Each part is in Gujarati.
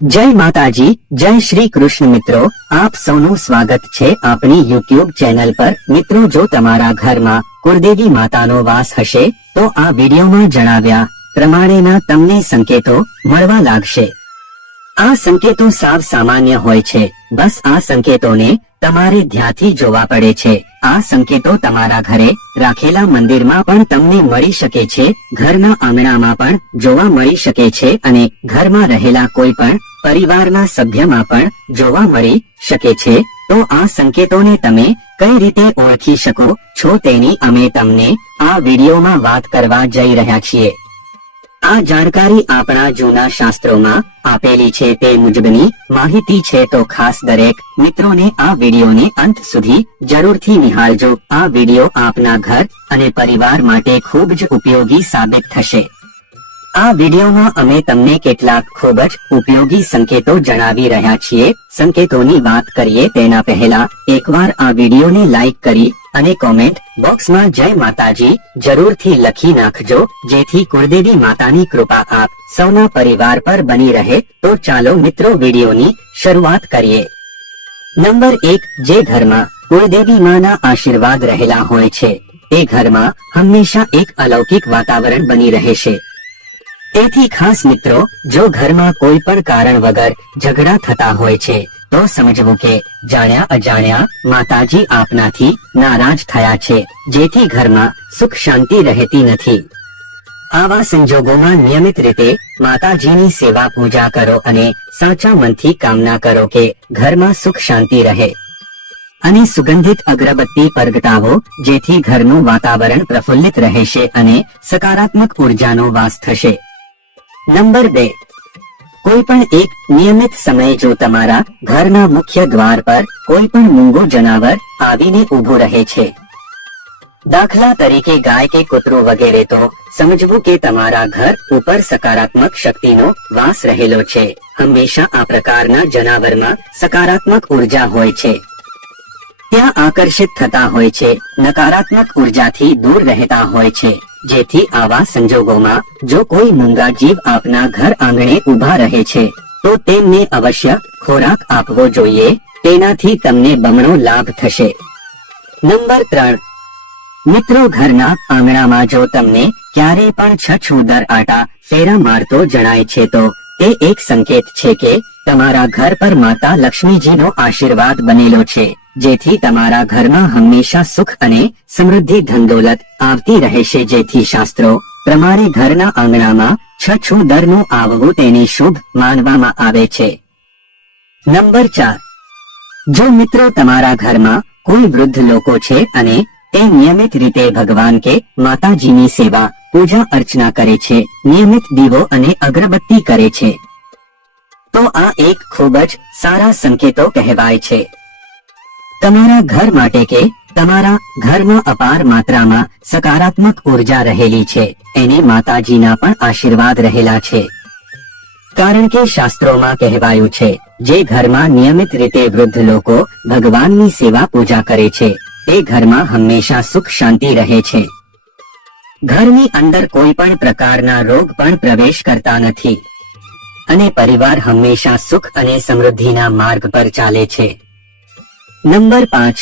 જય માતાજી, જય શ્રી કૃષ્ણ મિત્રો. આપ સૌનું સ્વાગત છે આપણી યુટ્યુબ ચેનલ પર. મિત્રો, જો તમારા ઘરમાં કુળદેવી માતાનો વાસ હશે, તો આ વિડીયોમાં જણાવ્યા પ્રમાણેના તમને સંકેતો મળવા લાગશે. આ સંકેતો સાવ સામાન્ય હોય છે. બસ આ સંકેતોને તમારે ધ્યાનથી જોવા પડે છે. આ સંકેતો તમારા ઘરે રાખેલા મંદિરમાં પણ તમને મળી શકે છે. ઘરના આંગણામાં પણ જોવા મળી શકે છે અને ઘરમાં રહેલા કોઈ પણ પરિવારના સભ્યમાં પણ જોવા મળી શકે છે. તો આ સંકેતોને તમે કઈ રીતે ઓળખી શકો છો તેની અમે તમને આ વિડીયોમાં વાત કરવા જઈ રહ્યા છીએ. આ જાણકારી આપણા જૂના શાસ્ત્રોમાં આપેલી છે તે મુજબની માહિતી છે તો ખાસ દરેક મિત્રોને આ વિડીયોને અંત સુધી જરૂરથી નિહાળજો. આ વીડિયો આપના ઘર અને પરિવાર માટે ખૂબ જ ઉપયોગી સાબિત થશે. આ વિડીયોમાં અમે તમને કેટલાક ખૂબ જ ઉપયોગી સંકેતો જણાવી રહ્યા છીએ. સંકેતોની વાત કરીએ તેના પહેલા, એકવાર આ વિડીયોને લાઈક કરી અને કોમેન્ટ બોક્સમાં જય માતાજી જરૂરથી લખી નાખજો, જેથી કુળદેવી માતાની કૃપા આપ સૌના પરિવાર પર બની રહે. તો ચાલો મિત્રો વિડીયોની શરૂઆત કરીએ. નંબર એક, જે ઘરમાં કુળદેવી માના આશીર્વાદ રહેલા હોય છે એ ઘરમાં હંમેશા એક અલૌકિક વાતાવરણ બની રહે છે. તેથી ખાસ મિત્રો, જો ઘરમાં કોઈ પણ કારણ વગર ઝઘડા થતા હોય છે, તો સમજવું કે જાણ્યા અજાણ્યા માતાજી આપનાથી નારાજ થયા છે, જેથી ઘરમાં સુખ શાંતિ રહેતી નથી. આવા સંજોગોમાં નિયમિત રીતે માતાજીની સેવા પૂજા કરો અને સાચા મનથી કામના કરો કે ઘરમાં સુખ શાંતિ રહે. અને સુગંધિત અગરબત્તી પ્રગટાવો, જેથી ઘરનું વાતાવરણ પ્રફુલ્લિત રહેશે અને સકારાત્મક ઉર્જાનો વાસ થશે. નંબર બે. કોઈ પણ એક નિયમિત સમયે જો તમારા ઘરના મુખ્ય દ્વાર પર કોઈ પણ મૂંગો જનાવર આવીને ઊભું રહે છે. દાખલા તરીકે ગાય કે કૂતરો વગેરે તો સમજવું કે તમારા ઘર ઉપર સકારાત્મક શક્તિનો વાસ રહેલો છે. હંમેશા આ પ્રકારના જનાવરમાં સકારાત્મક ઊર્જા હોય છે. ત્યાં આકર્ષિત થતા હોય છે, નકારાત્મક ઉર્જાથી દૂર રહેતા હોય છે, જેથી આવા સંજોગોમાં જો કોઈ મૂંગા જીવ આપના ઘર આંગણે ઊભા રહે છે, તો તેમને અવશ્ય ખોરાક આપવો જોઈએ, તેનાથી તમને બમણો લાભ થશે. નંબર ત્રણ. મિત્રો ઘરના આંગણામાં જો તમને ક્યારે પણ છછુદર આટા ફેરા મારતો જણાય છે, તો તે એક સંકેત છે કે તમારા ઘર પર માતા લક્ષ્મીજીનો આશીર્વાદ બનેલો છે. જેથી તમારા ઘરમાં હંમેશા સુખ અને સમૃદ્ધિ ધનદોલત આવતી રહેશે જેથી શાસ્ત્રો પ્રમાણે ઘરના આંગણામાં છછુદરનું આવવું તેની શુભ માનવામાં આવે છે. નંબર ચાર. જો મિત્રો તમારા ઘરમાં કોઈ વૃદ્ધ લોકો છે અને તે નિયમિત રીતે ભગવાન કે માતાજીની સેવા, પૂજા અર્ચના કરે છે, નિયમિત દીવો અને અગરબત્તી કરે છે, તો આ એક ખૂબ જ સારા સંકેતો કહેવાય છે. તમારા ઘર માટે કે તમારા ઘરમાં અપાર માત્રામાં સકારાત્મક ઊર્જા રહેલી છે, એને માતાજીના પણ આશીર્વાદ રહેલા છે. કારણ કે શાસ્ત્રોમાં કહેવાયું છે, જે ઘરમાં નિયમિત રીતે વૃદ્ધ લોકો ભગવાનની સેવા પૂજા કરે છે, તે ઘરમાં હંમેશા સુખ શાંતિ રહે છે. ઘરની અંદર કોઈ પણ પ્રકારના રોગ પણ પ્રવેશ કરતા નથી. અને પરિવાર હંમેશા સુખ અને સમૃદ્ધિના માર્ગ પર ચાલે છે. નંબર પાંચ.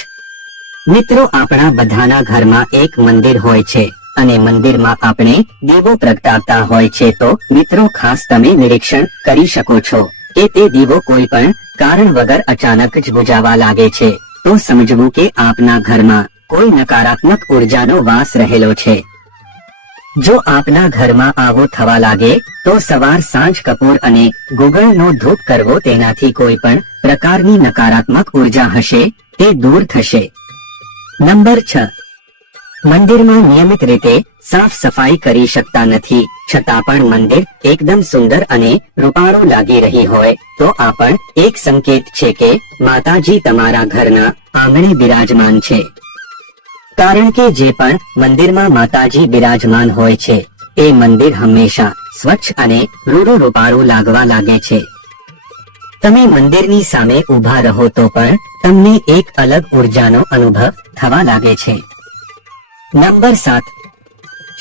મિત્રો, આપણા બધાના ઘરમાં એક મંદિર હોય છે અને મંદિરમાં આપણે દીવો પ્રગટાવતા હોય છે તો મિત્રો, ખાસ તમે નિરીક્ષણ કરી શકો છો કે તે દીવો કોઈ પણ કારણ વગર અચાનક જ બુજાવા લાગે છે. તો સમજવું કે આપના ઘરમાં કોઈ નકારાત્મક ઉર્જાનો વાસ રહેલો છે. જો આપના ઘરમાં આવો થવા લાગે, તો સવાર સાંજ કપૂર અને ગુગળનો ધૂપ કરવો તેનાથી કોઈ પણ પ્રકારની નકારાત્મક ઊર્જા હશે, તે દૂર થશે. નંબર છ. મંદિરમાં નિયમિત રીતે સાફ સફાઈ કરી શકતા નથી, છતાં પણ મંદિર એકદમ સુંદર અને રૂપાળું લાગી રહી હોય, તો આ પણ એક સંકેત છે કે માતાજી તમારા ઘરના આંગણે બિરાજમાન છે. કારણ કે જે પણ મંદિરમાં માતાજી બિરાજમાન હોય છે, એ મંદિર હંમેશા સ્વચ્છ અને રૂડું રૂપાળું લાગવા લાગે છે. તમે મંદિરની સામે ઊભા રહો તો પણ તમને એક અલગ ઉર્જાનો અનુભવ થવા લાગે છે. નંબર સાત.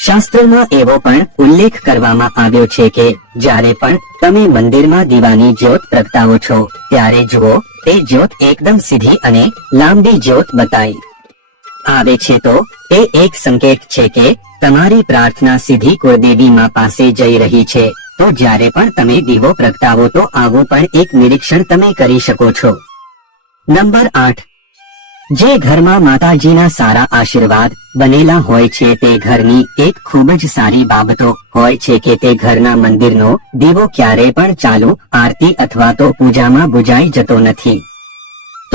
શાસ્ત્રોમાં એવો પણ ઉલ્લેખ કરવામાં આવ્યો છે કે જ્યારે પણ તમે મંદિરમાં દીવાની જ્યોત પ્રગટાવો છો, ત્યારે જુઓ, તે જ્યોત એકદમ સીધી અને લાંબી જ્યોત બતાઈ આવે છે તો તે એક સંકેત છે કે તમારી પ્રાર્થના સીધી કુળદેવી માં પાસે જઈ રહી છે. તો જ્યારે પણ તમે દીવો પ્રગટાવો તો આવું પણ એક નિરીક્ષણ તમે કરી શકો છો. નંબર આઠ. જે ઘરમાં માતાજીના સારા આશીર્વાદ બનેલા હોય છે તે ઘરની એક ખૂબ જ સારી બાબતો હોય છે કે તે ઘરના મંદિરનો દીવો ક્યારે પણ ચાલુ, આરતી અથવા તો પૂજામાં બુજાઈ જતો નથી.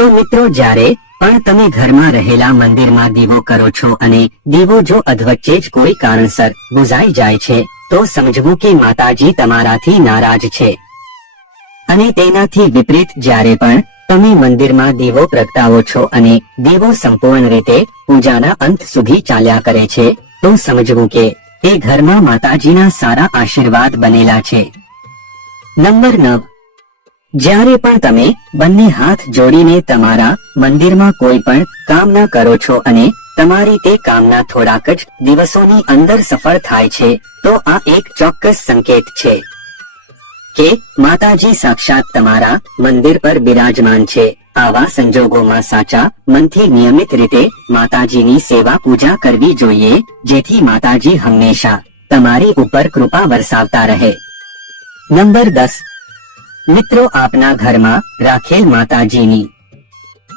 તો મિત્રો જ્યારે પણ તમે ઘરમાં રહેલા મંદિરમાં દીવો કરો છો અને દીવો જો અધવચ્ચે જ કોઈ કારણસર બુઝાઈ જાય છે, તો સમજવું કે માતાજી તમારાથી નારાજ છે. અને તેનાથી વિપરીત જ્યારે પણ તમે મંદિરમાં દીવો પ્રગટાવો છો અને દીવો સંપૂર્ણ રીતે પૂજાના અંત સુધી ચાલ્યા કરે છે, તો સમજવું કે તે ઘરમાં માતાજીના સારા આશીર્વાદ બનેલા છે. નંબર નવ. જ્યારે પણ તમે બંને હાથ જોડીને તમારા મંદિરમાં કોઈ પણ કામના કરો છો અને તમારી તે કામના થોડાક જ દિવસોની અંદર સફળ થાય છે, તો આ એક ચોક્કસ સંકેત છે કે માતાજી સાક્ષાત તમારા મંદિર પર બિરાજમાન છે. આવા સંજોગોમાં સાચા મનથી નિયમિત રીતે માતાજીની સેવા પૂજા કરવી જોઈએ, જેથી માતાજી હંમેશા તમારી ઉપર કૃપા વરસાવતા રહે. નંબર દસ. મિત્રો આપના ઘરમાં રાખેલ માતાજીની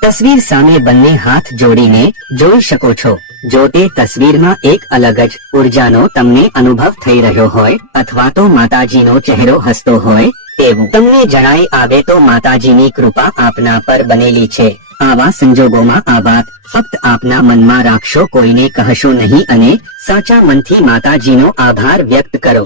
તસવીર સામે બંને હાથ જોડીને જોઈ શકો છો. જો તે તસવીરમાં એક અલગ જ ઉર્જાનો તમને અનુભવ થઈ રહ્યો હોય અથવા તો માતાજીનો ચહેરો હસતો હોય તેવું. તમને જણાઈ આવે તો માતાજીની કૃપા આપના પર બનેલી છે. આવા સંજોગોમાં આ વાત ફક્ત આપના મનમાં રાખશો, કોઈને કહશો નહીં અને સાચા મનથી માતાજીનો આભાર વ્યક્ત કરો.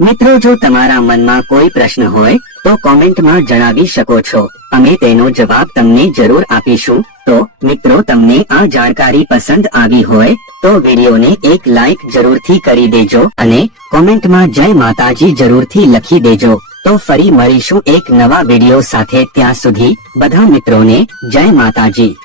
મિત્રો, જો તમારા મનમાં કોઈ પ્રશ્ન હોય, તો કોમેન્ટમાં જણાવી શકો છો. અમે તેનો જવાબ તમને જરૂર આપીશું. તો, મિત્રો, તમને આ જાણકારી પસંદ આવી હોય, તો વિડીયોને એક લાઇક જરૂરથી કરી દેજો અને કોમેન્ટમાં જય માતાજી જરૂરથી લખી દેજો. તો ફરી મળીશું એક નવા વીડિયો સાથે ત્યાં સુધી. બધા મિત્રોને જય માતાજી.